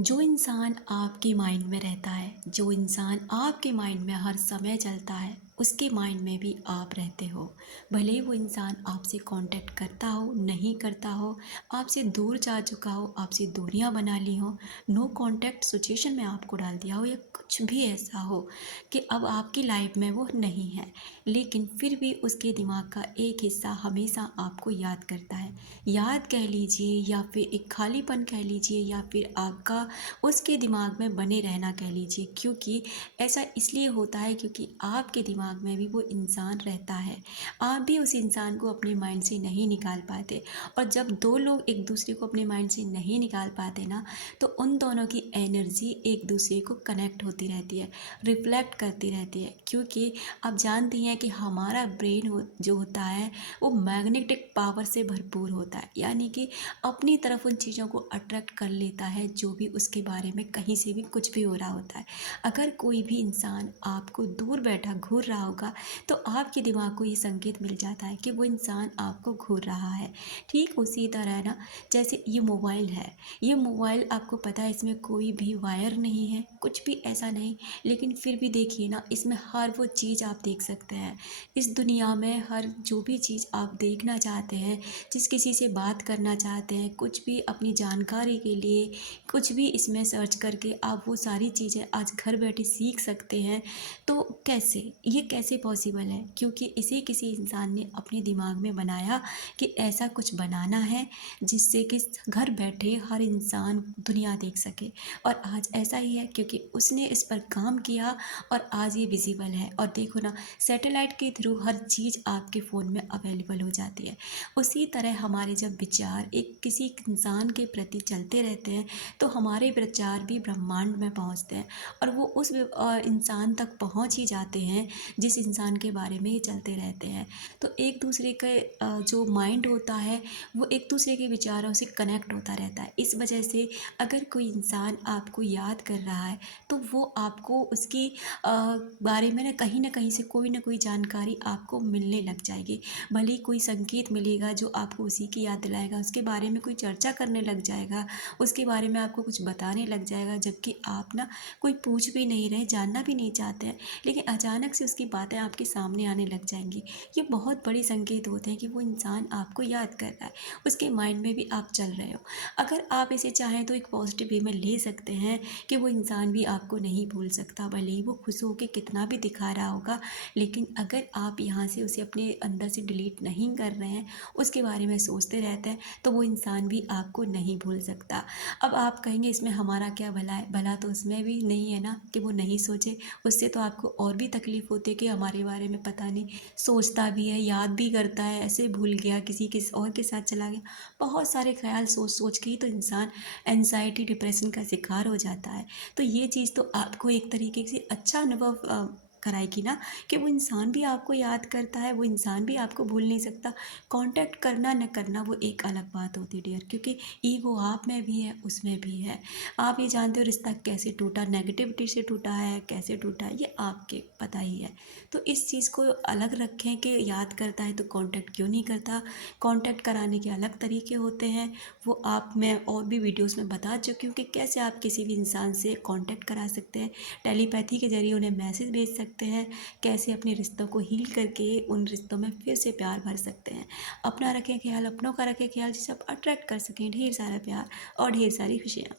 जो इंसान आपके माइंड में रहता है, जो इंसान आपके माइंड में हर समय चलता है, उसके माइंड में भी आप रहते हो। भले ही वो इंसान आपसे कांटेक्ट करता हो, नहीं करता हो, आपसे दूर जा चुका हो, आपसे दूरियां बना ली हो, नो कांटेक्ट सिचुएशन में आपको डाल दिया हो, या कुछ भी ऐसा हो कि अब आपकी लाइफ में वो नहीं है, लेकिन फिर भी उसके दिमाग का एक हिस्सा हमेशा आपको याद करता है। याद कह लीजिए, या फिर एक खालीपन कह लीजिए, या फिर आपका उसके दिमाग में बने रहना कह लीजिए। क्योंकि ऐसा इसलिए होता है क्योंकि आपके दिमाग में भी वो इंसान रहता है। आप भी उस इंसान को अपने माइंड से नहीं निकाल पाते, और जब दो लोग एक दूसरे को अपने माइंड से नहीं निकाल पाते ना, तो उन दोनों की एनर्जी एक दूसरे को कनेक्ट होती रहती है, रिफ्लेक्ट करती रहती है। क्योंकि आप जानती हैं कि हमारा ब्रेन जो होता है वो मैग्नेटिक पावर से भरपूर होता है, यानी कि अपनी तरफ उन चीज़ों को अट्रैक्ट कर लेता है जो भी उसके बारे में कहीं से भी कुछ भी हो रहा होता है। अगर कोई भी इंसान आपको दूर बैठा घूर रहा होगा, तो आपके दिमाग को ये संकेत मिल जाता है कि वो इंसान आपको घूर रहा है। ठीक उसी तरह ना, जैसे ये मोबाइल है, ये मोबाइल आपको पता है इसमें कोई भी वायर नहीं है, कुछ भी ऐसा नहीं, लेकिन फिर भी देखिए ना, इसमें हर वो चीज़ आप देख सकते हैं। इस दुनिया में हर जो भी चीज़ आप देखना चाहते हैं, जिस किसी से बात करना चाहते हैं, कुछ भी अपनी जानकारी के लिए कुछ भी इसमें सर्च करके आप वो सारी चीज़ें आज घर बैठे सीख सकते हैं। तो कैसे, ये कैसे पॉसिबल है? क्योंकि इसे किसी इंसान ने अपने दिमाग में बनाया कि ऐसा कुछ बनाना है जिससे कि घर बैठे हर इंसान दुनिया देख सके। और आज ऐसा ही है क्योंकि उसने इस पर काम किया, और आज ये विजिबल है। और देखो ना, सैटेलाइट के थ्रू हर चीज़ आपके फ़ोन में अवेलेबल हो जाती है। उसी तरह हमारे जब विचार एक किसी इंसान के प्रति चलते रहते हैं, तो हमारे विचार भी ब्रह्मांड में पहुंचते हैं, और वो उस इंसान तक पहुंच ही जाते हैं जिस इंसान के बारे में ये चलते रहते हैं। तो एक दूसरे के जो माइंड होता है वो एक दूसरे के विचारों से कनेक्ट होता रहता है। इस वजह से अगर कोई इंसान आपको याद कर रहा है, तो वो आपको उसकी बारे में ना कहीं से कोई ना कोई जानकारी आपको मिलने लग जाएगी। भले ही कोई संकेत मिलेगा जो आपको उसी की याद दिलाएगा, उसके बारे में कोई चर्चा करने लग जाएगा, उसके बारे में आपको कुछ बताने लग जाएगा, जबकि आप ना कोई पूछ भी नहीं रहे, जानना भी नहीं चाहते हैं, लेकिन अचानक से उसकी बातें आपके सामने आने लग जाएंगी। ये बहुत बड़ी संकेत होते हैं कि वो इंसान आपको याद कर रहा है, उसके माइंड में भी आप चल रहे हो। अगर आप इसे चाहें तो एक पॉजिटिव वे में ले सकते हैं कि वो इंसान भी आपको नहीं भूल सकता, भले ही वो खुश होकर कितना भी दिखा रहा होगा, लेकिन अगर आप यहाँ से उसे अपने अंदर से डिलीट नहीं कर रहे हैं, उसके बारे में सोचते रहते हैं, तो वो इंसान भी आपको नहीं भूल सकता। अब आप कहेंगे इसमें हमारा क्या भला है? भला तो उसमें भी नहीं है ना कि वो नहीं सोचे, उससे तो आपको और भी तकलीफ़ होती है कि हमारे बारे में पता नहीं सोचता भी है, याद भी करता है, ऐसे भूल गया, किसी और के साथ चला गया। बहुत सारे ख्याल सोच सोच के ही तो इंसान एंजाइटी डिप्रेशन का शिकार हो जाता है। तो ये चीज़ तो आपको एक तरीके से अच्छा अनुभव कराएगी ना, कि वो इंसान भी आपको याद करता है, वो इंसान भी आपको भूल नहीं सकता। कांटेक्ट करना न करना वो एक अलग बात होती है डियर, क्योंकि ईगो आप में भी है, उसमें भी है। आप ये जानते हो रिश्ता कैसे टूटा, नेगेटिविटी से टूटा है, कैसे टूटा है, ये आपके पता ही है। तो इस चीज़ को अलग रखें कि याद करता है तो कांटेक्ट क्यों नहीं करता। कांटेक्ट कराने के अलग तरीके होते हैं, वो आप मैं और भी वीडियोस में बता चुकी हूँ कि कैसे आप किसी भी इंसान से कांटेक्ट करा सकते हैं, टेलीपैथी के जरिए उन्हें मैसेज भेज सकते हैं, कैसे अपने रिश्तों को हील करके उन रिश्तों में फिर से प्यार भर सकते हैं। अपना रखें ख्याल, अपनों का रखें ख्याल, जिससे आप अट्रैक्ट कर सकें ढेर सारा प्यार और ढेर सारी खुशियाँ।